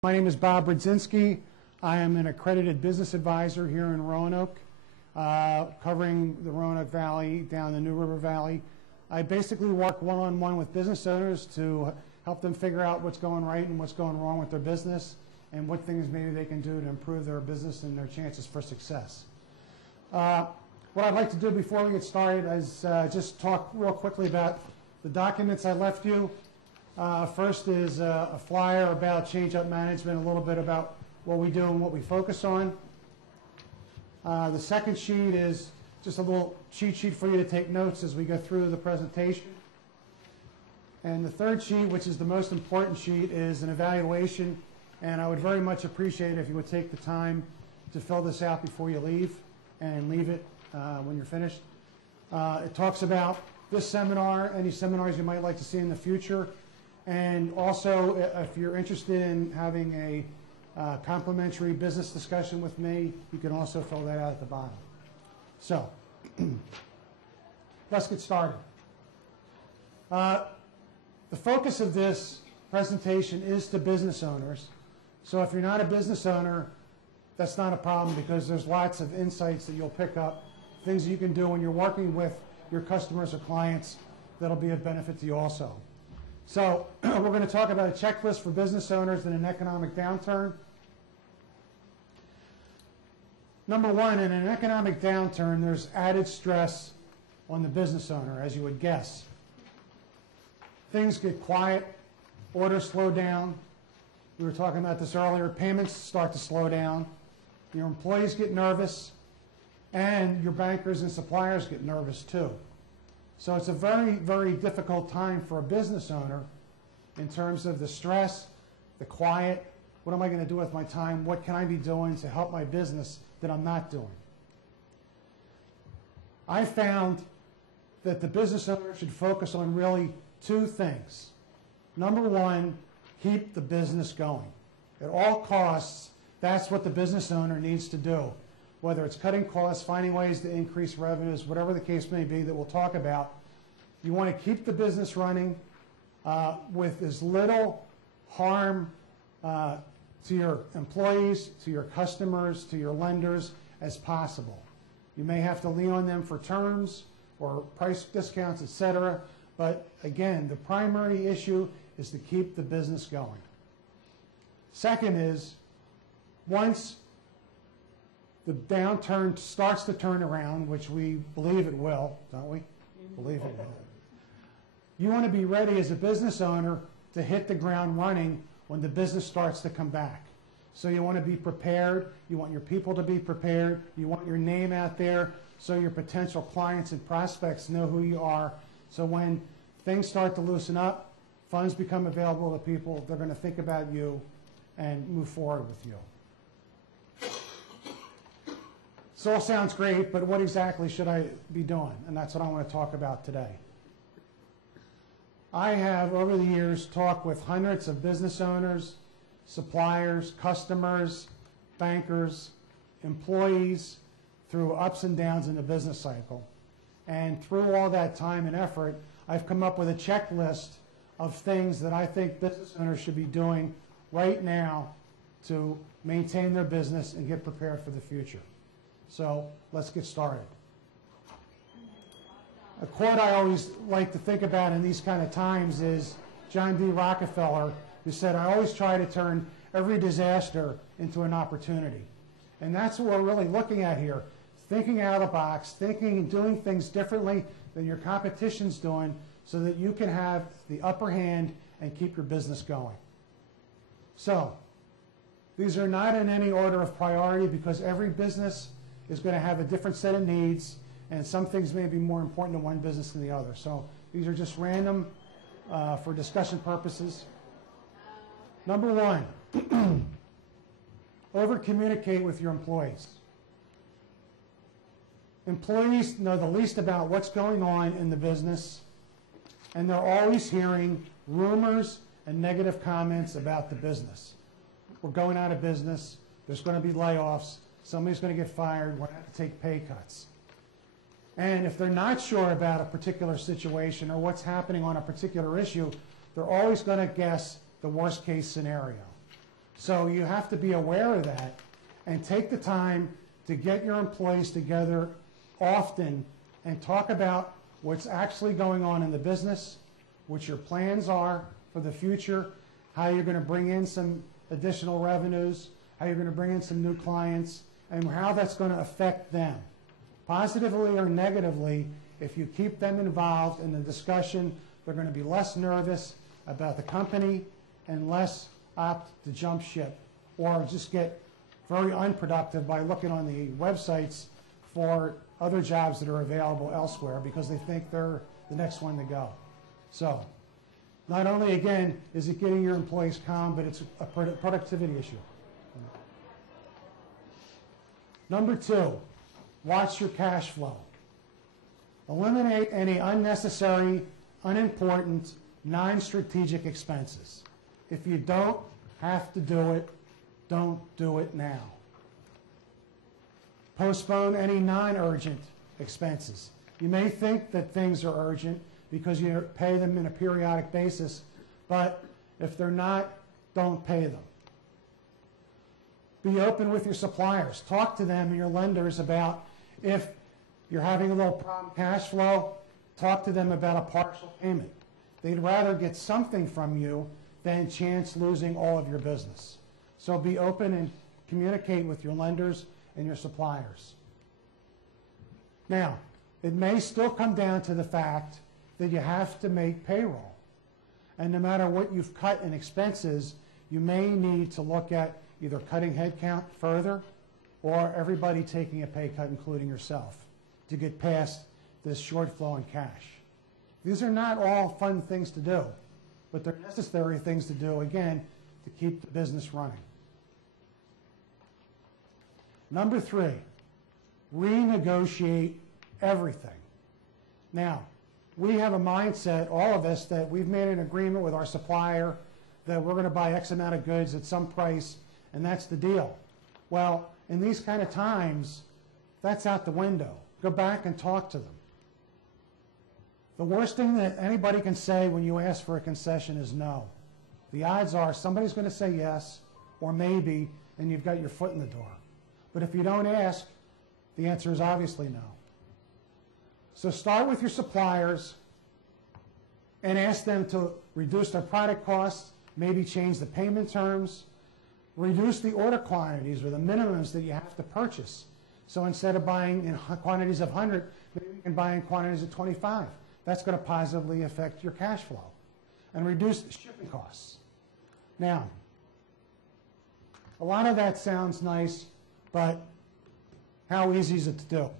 My name is Bob Brudzinski. I am an accredited business advisor here in Roanoke, covering the Roanoke Valley down the New River Valley. I basically work one-on-one with business owners to help them figure out what's going right and what's going wrong with their business and what things maybe they can do to improve their business and their chances for success. What I'd like to do before we get started is just talk real quickly about the documents I left you. First is a flyer about change-up management, a little bit about what we do and what we focus on. The second sheet is just a little cheat sheet for you to take notes as we go through the presentation. And the third sheet, which is the most important sheet, is an evaluation, and I would very much appreciate it if you would take the time to fill this out before you leave, and leave it when you're finished. It talks about this seminar, any seminars you might like to see in the future, and also if you're interested in having a complimentary business discussion with me, you can also fill that out at the bottom. So let's get started. The focus of this presentation is to business owners. So if you're not a business owner, that's not a problem, because there's lots of insights that you'll pick up, things that you can do when you're working with your customers or clients that'll be of benefit to you also. So we're going to talk about a checklist for business owners in an economic downturn. Number one, in an economic downturn, there's added stress on the business owner, as you would guess. Things get quiet, orders slow down. We were talking about this earlier. Payments start to slow down. Your employees get nervous, and your bankers and suppliers get nervous too. So it's a very, very difficult time for a business owner in terms of the stress, the quiet. What am I going to do with my time? What can I be doing to help my business that I'm not doing? I found that the business owner should focus on really two things. Number one, keep the business going. At all costs, that's what the business owner needs to do. Whether it's cutting costs, finding ways to increase revenues, whatever the case may be that we'll talk about, you want to keep the business running with as little harm to your employees, to your customers, to your lenders as possible. You may have to lean on them for terms or price discounts, etc. But again, the primary issue is to keep the business going. Second is, once the downturn starts to turn around, which we believe it will, don't we? Believe it will. You want to be ready as a business owner to hit the ground running when the business starts to come back. So you want to be prepared. You want your people to be prepared. You want your name out there so your potential clients and prospects know who you are. So when things start to loosen up, funds become available to people, they're going to think about you and move forward with you. This all sounds great, but what exactly should I be doing? And that's what I want to talk about today. I have, over the years, talked with hundreds of business owners, suppliers, customers, bankers, employees, through ups and downs in the business cycle. And through all that time and effort, I've come up with a checklist of things that I think business owners should be doing right now to maintain their business and get prepared for the future. So let's get started. A quote I always like to think about in these kind of times is John D. Rockefeller, who said, "I always try to turn every disaster into an opportunity." And that's what we're really looking at here. Thinking out of the box, thinking and doing things differently than your competition's doing so that you can have the upper hand and keep your business going. So these are not in any order of priority, because every business is going to have a different set of needs, and some things may be more important to one business than the other. So these are just random for discussion purposes. Number one, over-communicate with your employees. Employees know the least about what's going on in the business, and they're always hearing rumors and negative comments about the business. We're going out of business. There's going to be layoffs. Somebody's going to get fired. We're going to have to take pay cuts. And if they're not sure about a particular situation or what's happening on a particular issue, they're always going to guess the worst case scenario. So you have to be aware of that and take the time to get your employees together often and talk about what's actually going on in the business, what your plans are for the future, how you're going to bring in some additional revenues, how you're going to bring in some new clients, and how that's going to affect them. Positively or negatively, if you keep them involved in the discussion, they're going to be less nervous about the company and less apt to jump ship or just get very unproductive by looking on the websites for other jobs that are available elsewhere because they think they're the next one to go. So not only, again, is it getting your employees calm, but it's a productivity issue. Number 2, watch your cash flow. Eliminate any unnecessary, unimportant, non-strategic expenses. If you don't have to do it, don't do it now. Postpone any non-urgent expenses. You may think that things are urgent because you pay them on a periodic basis, but if they're not, don't pay them. Be open with your suppliers. Talk to them and your lenders about if you're having a little problem cash flow, talk to them about a partial payment. They'd rather get something from you than chance losing all of your business. So be open and communicate with your lenders and your suppliers. Now, it may still come down to the fact that you have to make payroll. And no matter what you've cut in expenses, you may need to look at either cutting headcount further or everybody taking a pay cut, including yourself, to get past this shortfall in cash. These are not all fun things to do, but they're necessary things to do, again, to keep the business running. Number 3, renegotiate everything. Now, we have a mindset, all of us, that we've made an agreement with our supplier that we're going to buy X amount of goods at some price, and that's the deal. Well, in these kind of times, that's out the window. Go back and talk to them. The worst thing that anybody can say when you ask for a concession is no. The odds are somebody's going to say yes or maybe, and you've got your foot in the door. But if you don't ask, the answer is obviously no. So start with your suppliers and ask them to reduce their product costs, maybe change the payment terms, reduce the order quantities or the minimums that you have to purchase. So instead of buying in quantities of 100, maybe you can buy in quantities of 25. That's going to positively affect your cash flow. And reduce the shipping costs. Now, a lot of that sounds nice, but how easy is it to do?